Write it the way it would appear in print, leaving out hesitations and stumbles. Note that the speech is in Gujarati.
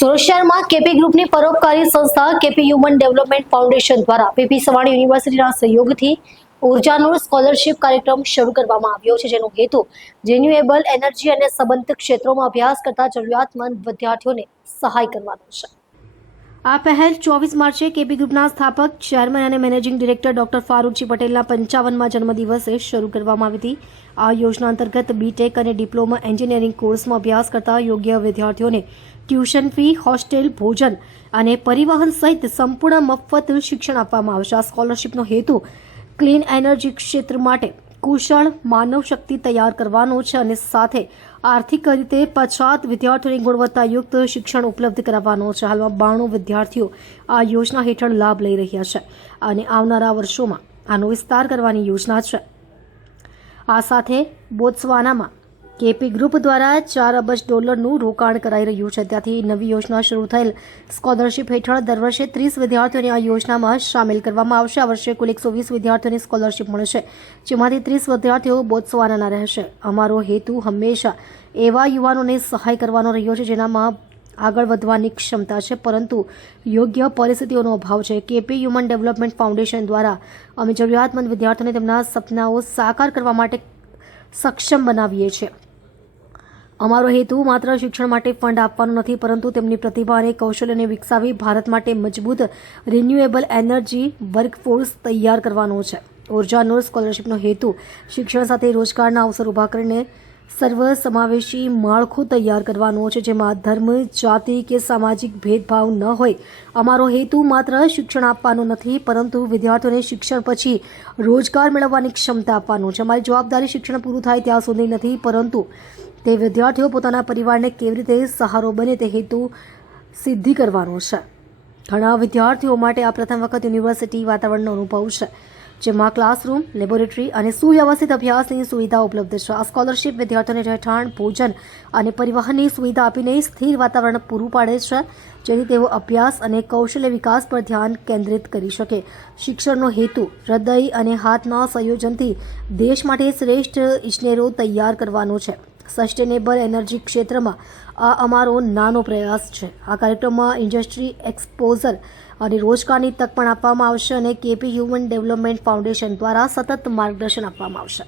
સુરત શહેરમાં કેપી ગ્રુપની પરોપકારી સંસ્થા કેપી હ્યુમન ડેવલપમેન્ટ ફાઉન્ડેશન દ્વારા પીપી સવાણી યુનિવર્સિટીના સહયોગથી ઉર્જાનો સ્કોલરશિપ કાર્યક્રમ શરૂ કરવામાં આવ્યો છે, જેનો હેતુ રિન્યુએબલ એનર્જી અને સંબંધિત ક્ષેત્રોમાં અભ્યાસ કરતા જરૂરિયાતમંદ વિદ્યાર્થીઓને સહાય કરવાનો છે. આ પહેલ 24 માર્ચે કેપી ગ્રુપના સ્થાપક, ચેરમેન અને મેનેજિંગ ડિરેક્ટર ડોક્ટર ફારૂકજી પટેલના 55મા જન્મદિવસે શરૂ કરવામાં આવી હતી. આ યોજના અંતર્ગત બીટેક અને ડિપ્લોમા એન્જિનિયરિંગ કોર્સમાં અભ્યાસ કરતા યોગ્ય વિદ્યાર્થીઓને ટ્યુશન ફી, હોસ્ટેલ, ભોજન અને પરિવહન સહિત સંપૂર્ણ મફત શિક્ષણ આપવામાં આવશે. આ સ્કોલરશિપનો હેતુ ક્લીન એનર્જી ક્ષેત્ર માટે કુશળ માનવ શક્તિ તૈયાર કરવાનો છે અને સાથે આર્થિક રીતે પછાત વિદ્યાર્થીઓને ગુણવત્તાયુક્ત શિક્ષણ ઉપલબ્ધ કરાવવાનો છે. હાલમાં 92 વિદ્યાર્થીઓ આ યોજના હેઠળ લાભ લઈ રહ્યા છે અને આવનારા વર્ષોમાં આનો વિસ્તાર કરવાની યોજના છે. આ સાથે બોત્સવાનામાં કેપી ગ્રુપ દ્વારા $4 અબજ રોકાણ કરાઈ રહ્યું છે. ત્યાંથી નવી યોજના શરૂ થયેલ સ્કોલરશિપ હેઠળ દર વર્ષે 30 વિદ્યાર્થીઓને આ યોજનામાં સામેલ કરવામાં આવશે. આ વર્ષે કુલ 120 વિદ્યાર્થીઓને સ્કોલરશિપ મળશે, જેમાંથી 30 વિદ્યાર્થીઓ બોત્સવાનાના રહેશે. અમારો હેતુ હંમેશા એવા યુવાનોને સહાય કરવાનો રહ્યો છે જેનામાં આગળ વધવાની ક્ષમતા છે પરંતુ યોગ્ય પરિસ્થિતિઓનો અભાવ છે. કેપી હ્યુમન ડેવલપમેન્ટ ફાઉન્ડેશન દ્વારા અમે જરૂરિયાતમંદ વિદ્યાર્થીઓને તેમના સપનાઓ સાકાર કરવા માટે સક્ષમ બનાવીએ છીએ. અમારો હેતુ માત્ર શિક્ષણ માટે ફંડ આપવાનો નથી, પરંતુ તેમની પ્રતિભા અને કૌશલ્યને વિકસાવી ભારત માટે મજબૂત રિન્યુએબલ એનર્જી વર્કફોર્સ તૈયાર કરવાનો છે. ઉર્જાનો સ્કોલરશિપનો હેતુ શિક્ષણ સાથે રોજગારના અવસર ઊભા કરીને સર્વસમાવેશી માળખું તૈયાર કરવાનો છે, જેમાં ધર્મ, જાતિ કે સામાજિક ભેદભાવ ન હોય. અમારો હેતુ માત્ર શિક્ષણ આપવાનો નથી, પરંતુ વિદ્યાર્થીઓને શિક્ષણ પછી રોજગાર મેળવવાની ક્ષમતા આપવાનો છે. અમારી જવાબદારી શિક્ષણ પૂરું થાય ત્યાં સુધી નથી, પરંતુ તે વિદ્યાર્થીઓ પોતાના પરિવારને કેવી રીતે સહારો બને તે હેતુ સિદ્ધિ કરવાનો છે. ઘણા વિદ્યાર્થીઓ માટે આ પ્રથમ વખત યુનિવર્સિટી વાતાવરણનો અનુભવ છે, જેમાં ક્લાસરૂમ, લેબોરેટરી અને સુવ્યવસ્થિત અભ્યાસની સુવિધા ઉપલબ્ધ છે. આ સ્કોલરશિપ વિદ્યાર્થીઓને રહેઠાણ, ભોજન અને પરિવહનની સુવિધા આપીને સ્થિર વાતાવરણ પૂરું પાડે છે, જેથી તેઓ અભ્યાસ અને કૌશલ્ય વિકાસ પર ધ્યાન કેન્દ્રિત કરી શકે. શિક્ષણનો હેતુ હૃદય અને હાથના સંયોજનથી દેશ માટે શ્રેષ્ઠ ઇજનેરો તૈયાર કરવાનો છે. સસ્ટેનેબલ એનર્જી ક્ષેત્રમાં આ અમારો નાનો પ્રયાસ છે. આ કાર્યક્રમમાં ઇન્ડસ્ટ્રી એક્સપોઝર અને રોજગારની તક પણ આપવામાં આવશે અને કેપી હ્યુમન ડેવલપમેન્ટ ફાઉન્ડેશન દ્વારા સતત માર્ગદર્શન આપવામાં આવશે.